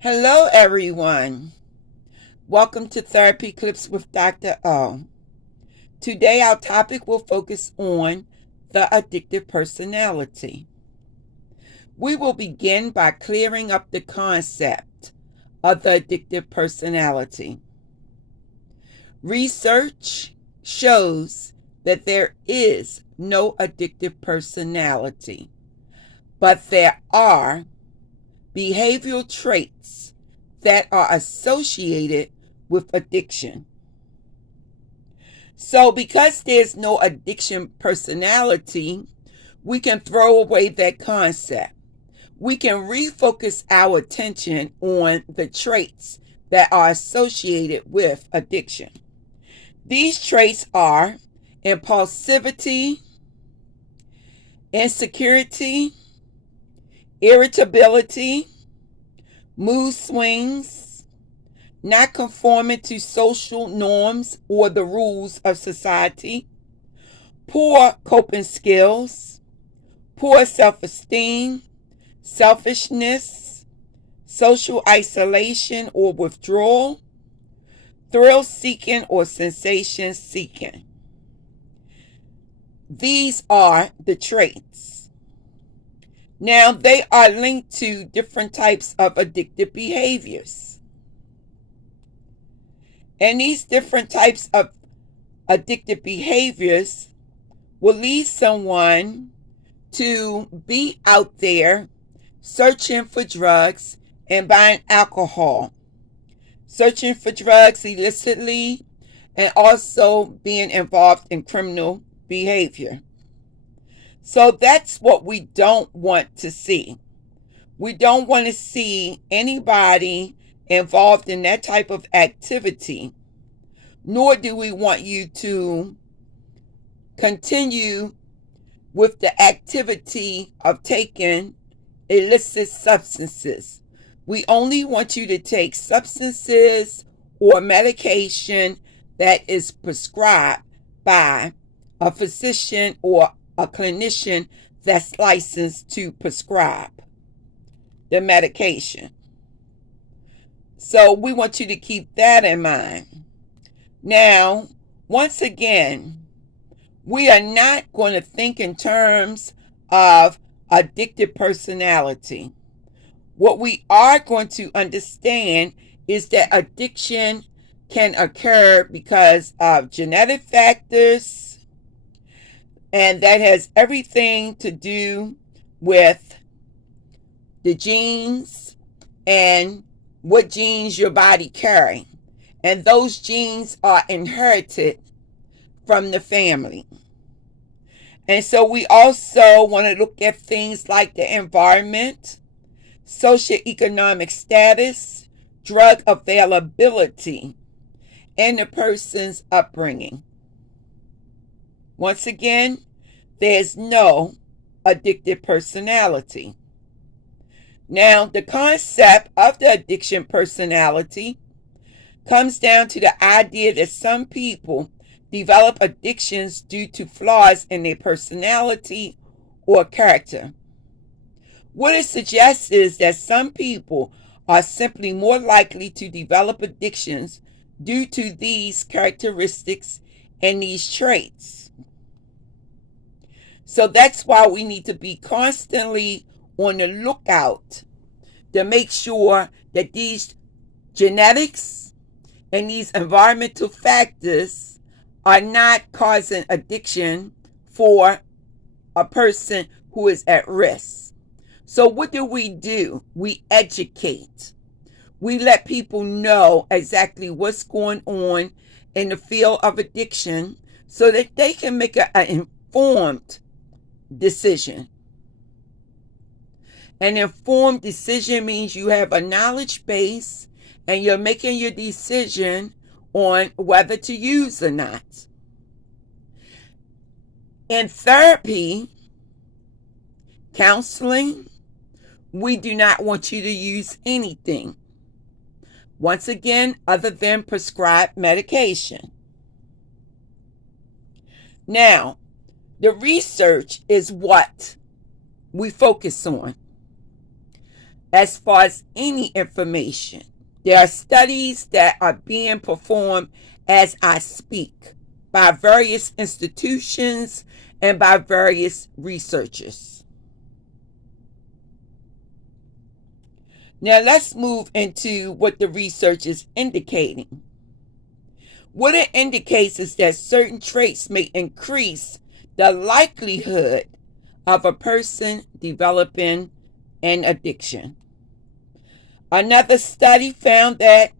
Hello, everyone. Welcome to Therapy Clips with Dr. O. Today, our topic will focus on the addictive personality. We will begin by clearing up the concept of the addictive personality. Research shows that there is no addictive personality, but there are behavioral traits that are associated with addiction. So, because there's no addiction personality, we can throw away that concept. We can refocus our attention on the traits that are associated with addiction. These traits are impulsivity, insecurity, irritability, mood swings, not conforming to social norms or the rules of society, poor coping skills, poor self-esteem, selfishness, social isolation or withdrawal, thrill-seeking or sensation-seeking. These are the traits. Now, they are linked to different types of addictive behaviors. And these different types of addictive behaviors will lead someone to be out there searching for drugs and buying alcohol, searching for drugs illicitly, and also being involved in criminal behavior. So that's what we don't want to see. We don't want to see anybody involved in that type of activity, nor do we want you to continue with the activity of taking illicit substances. We only want you to take substances or medication that is prescribed by a physician or a clinician that's licensed to prescribe the medication. So we want you to keep that in mind. Now, once again, we are not going to think in terms of addictive personality. What we are going to understand is that addiction can occur because of genetic factors, and that has everything to do with the genes and what genes your body carry. And those genes are inherited from the family. And so we also want to look at things like the environment, socioeconomic status, drug availability, and the person's upbringing. Once again, there's no addictive personality. Now, the concept of the addiction personality comes down to the idea that some people develop addictions due to flaws in their personality or character. What it suggests is that some people are simply more likely to develop addictions due to these characteristics and these traits. So that's why we need to be constantly on the lookout to make sure that these genetics and these environmental factors are not causing addiction for a person who is at risk. So what do? We educate. We let people know exactly what's going on in the field of addiction so that they can make an informed decision. An informed decision means you have a knowledge base and you're making your decision on whether to use or not. In therapy, counseling, we do not want you to use anything, once again, other than prescribed medication. Now, the research is what we focus on. as far as any information. There are studies that are being performed as I speak by various institutions and by various researchers. Now let's move into what the research is indicating. What it indicates is that certain traits may increase the likelihood of a person developing an addiction. Another study found that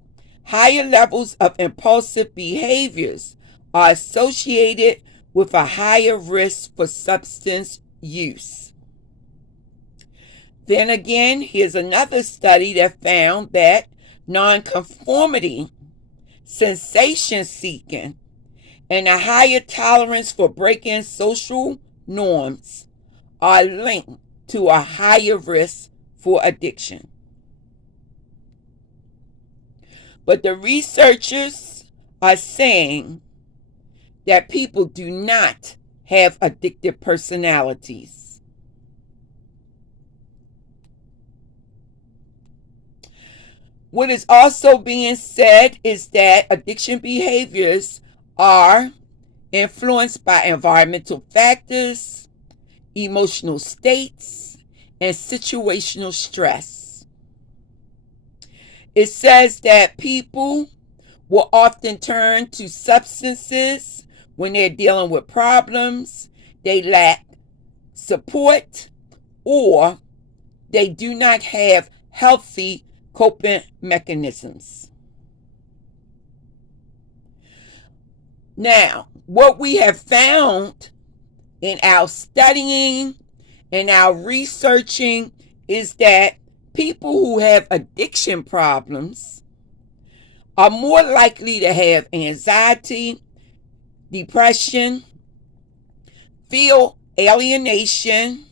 higher levels of impulsive behaviors are associated with a higher risk for substance use. Then again, here's another study that found that nonconformity, sensation seeking, and a higher tolerance for breaking social norms are linked to a higher risk for addiction. But the researchers are saying that people do not have addictive personalities. What is also being said is that addiction behaviors are influenced by environmental factors, emotional states, and situational stress. It says that people will often turn to substances when they're dealing with problems, they lack support, or they do not have healthy coping mechanisms. Now, what we have found in our studying and our researching is that people who have addiction problems are more likely to have anxiety, depression, feel alienation,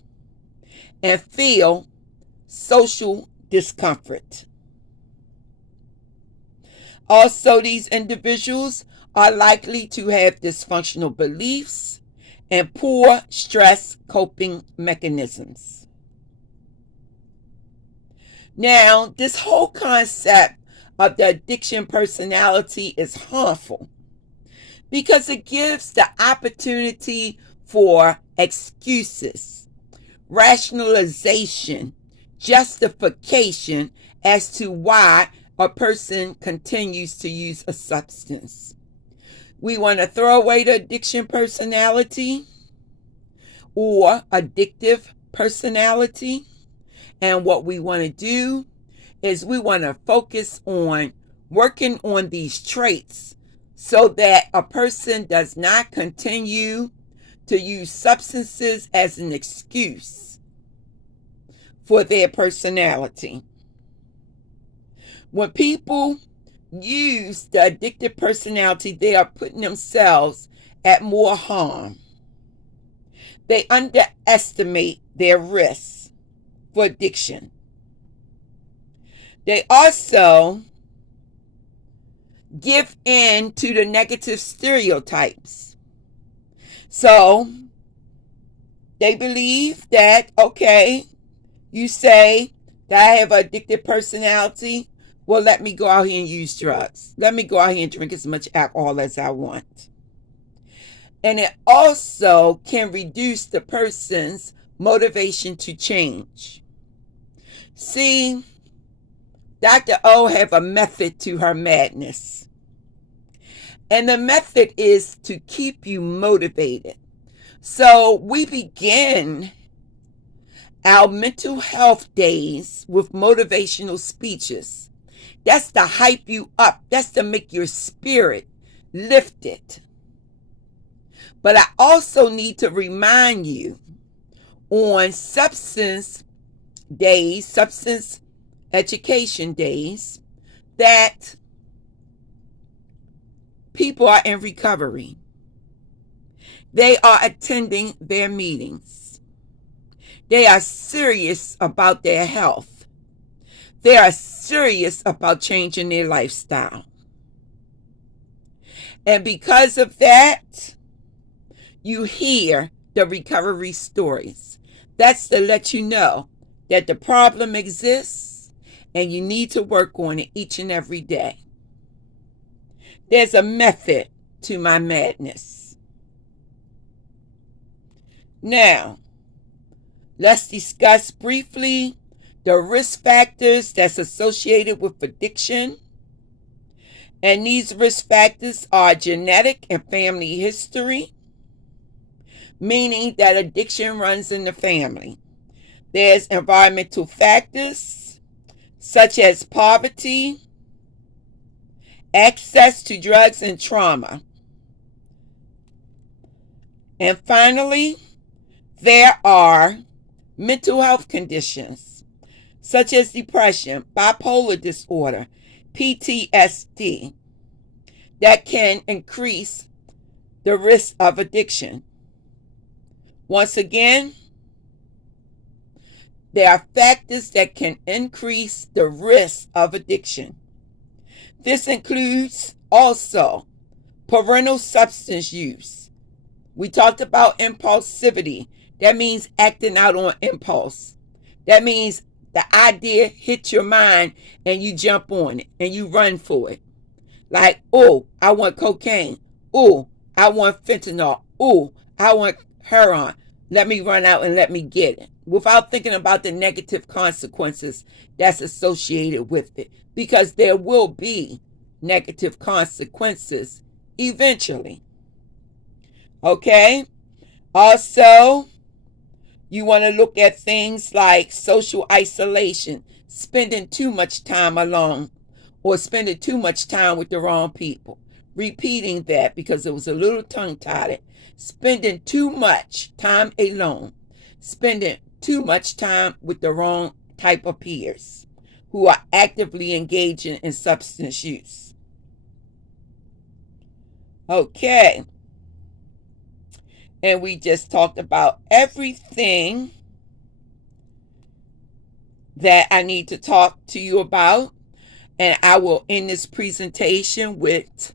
and feel social discomfort. Also, these individuals are likely to have dysfunctional beliefs and poor stress coping mechanisms. Now, this whole concept of the addiction personality is harmful because it gives the opportunity for excuses, rationalization, justification as to why a person continues to use a substance. We want to throw away the addiction personality or addictive personality. And what we want to do is we want to focus on working on these traits so that a person does not continue to use substances as an excuse for their personality. When people use the addictive personality, they are putting themselves at more harm. They underestimate their risks for addiction. They also give in to the negative stereotypes. So they believe that, okay, you say that I have an addictive personality, well, let me go out here and use drugs. Let me go out here and drink as much alcohol as I want. And it also can reduce the person's motivation to change. See, Dr. O have a method to her madness. And the method is to keep you motivated. So we begin our mental health days with motivational speeches. That's to hype you up. That's to make your spirit lifted. But I also need to remind you on substance days, substance education days, that people are in recovery. They are attending their meetings. They are serious about their health. They are serious about changing their lifestyle. And because of that, you hear the recovery stories. That's to let you know that the problem exists and you need to work on it each and every day. There's a method to my madness. Now, let's discuss briefly the risk factors that's associated with addiction. And these risk factors are genetic and family history, meaning that addiction runs in the family. There's environmental factors such as poverty, access to drugs, and trauma. And finally, there are mental health conditions such as depression, bipolar disorder, PTSD, that can increase the risk of addiction. Once again, there are factors that can increase the risk of addiction. This includes also parental substance use. We talked about impulsivity. That means acting out on impulse. That means the idea hits your mind and you jump on it and you run for it. Like, oh, I want cocaine. Oh, I want fentanyl. Oh, I want heroin. Let me run out and let me get it. Without thinking about the negative consequences that's associated with it. Because there will be negative consequences eventually. Okay? Also, you want to look at things like social isolation, spending too much time alone, or spending too much time with the wrong people. Repeating that because it was a little tongue-tied. Spending too much time alone. Spending too much time with the wrong type of peers who are actively engaging in substance use. Okay. And we just talked about everything that I need to talk to you about. And I will end this presentation with,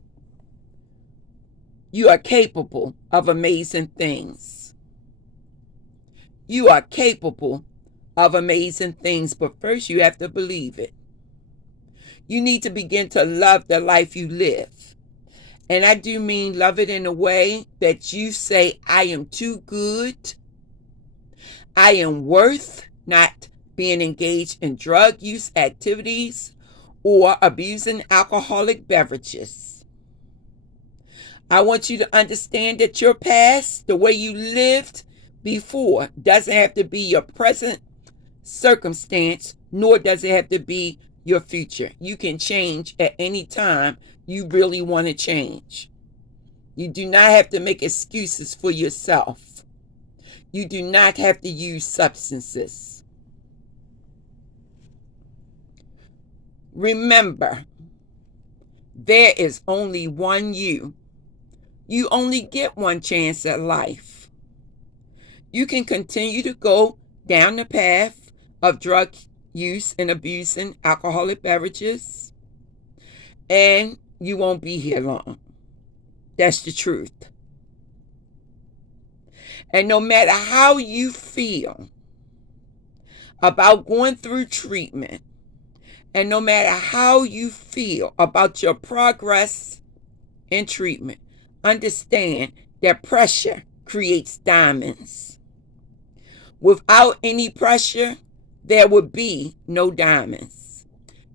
you are capable of amazing things. You are capable of amazing things, but first you have to believe it. You need to begin to love the life you live. And I do mean love it in a way that you say, I am too good. I am worth not being engaged in drug use activities or abusing alcoholic beverages. I want you to understand that your past, the way you lived before, doesn't have to be your present circumstance, nor does it have to be your future. You can change at any time you really want to change. You do not have to make excuses for yourself. You do not have to use substances. Remember, there is only one you. You only get one chance at life. You can continue to go down the path of drug use and abusing alcoholic beverages, and you won't be here long. That's the truth. And no matter how you feel about going through treatment, and no matter how you feel about your progress in treatment, understand that pressure creates diamonds. Without any pressure, there would be no diamonds.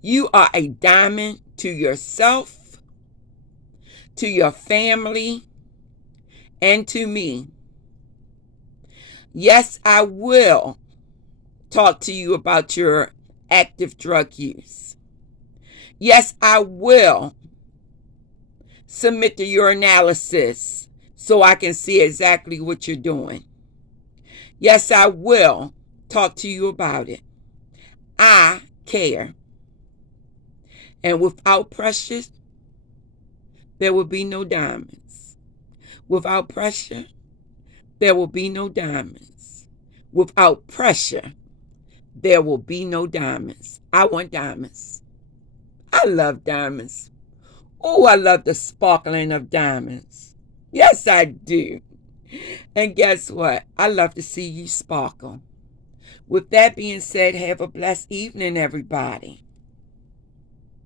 You are a diamond to yourself, to your family, and to me. Yes, I will talk to you about your active drug use. Yes, I will submit to your analysis so I can see exactly what you're doing. Yes, I will talk to you about it. I care. And without pressure, there will be no diamonds. Without pressure, there will be no diamonds. Without pressure, there will be no diamonds. I want diamonds. I love diamonds. Oh, I love the sparkling of diamonds. Yes, I do. And guess what? I love to see you sparkle. With that being said, have a blessed evening, everybody.